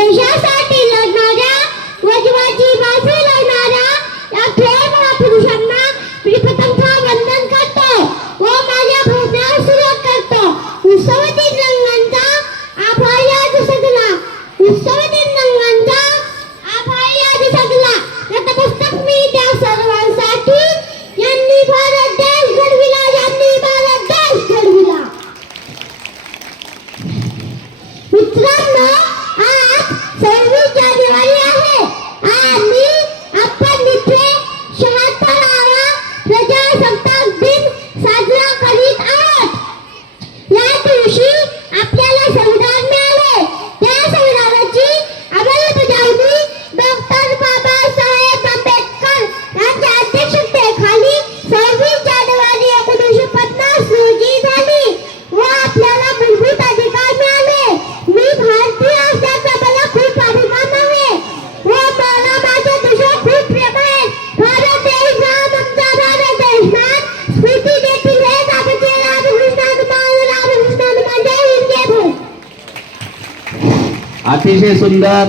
Deja থাকতে અતિશય સુંદર